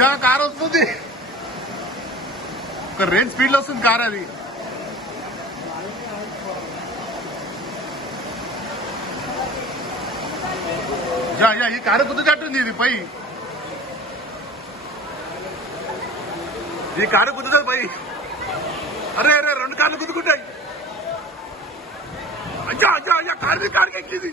Yeah car వస్తుంది, ఒక range speed లో వస్తుంది కార్ అది. యా యా ఈ కారు గుద్దుతట్టుంది, ఇది పై ఈ కారు గుద్దుతుంది పై. అరే అరే రెండు కార్లు గుద్దుకుంటాయి. అయ్యా అయ్యా అయ్యా కారుకి ఎక్కింది.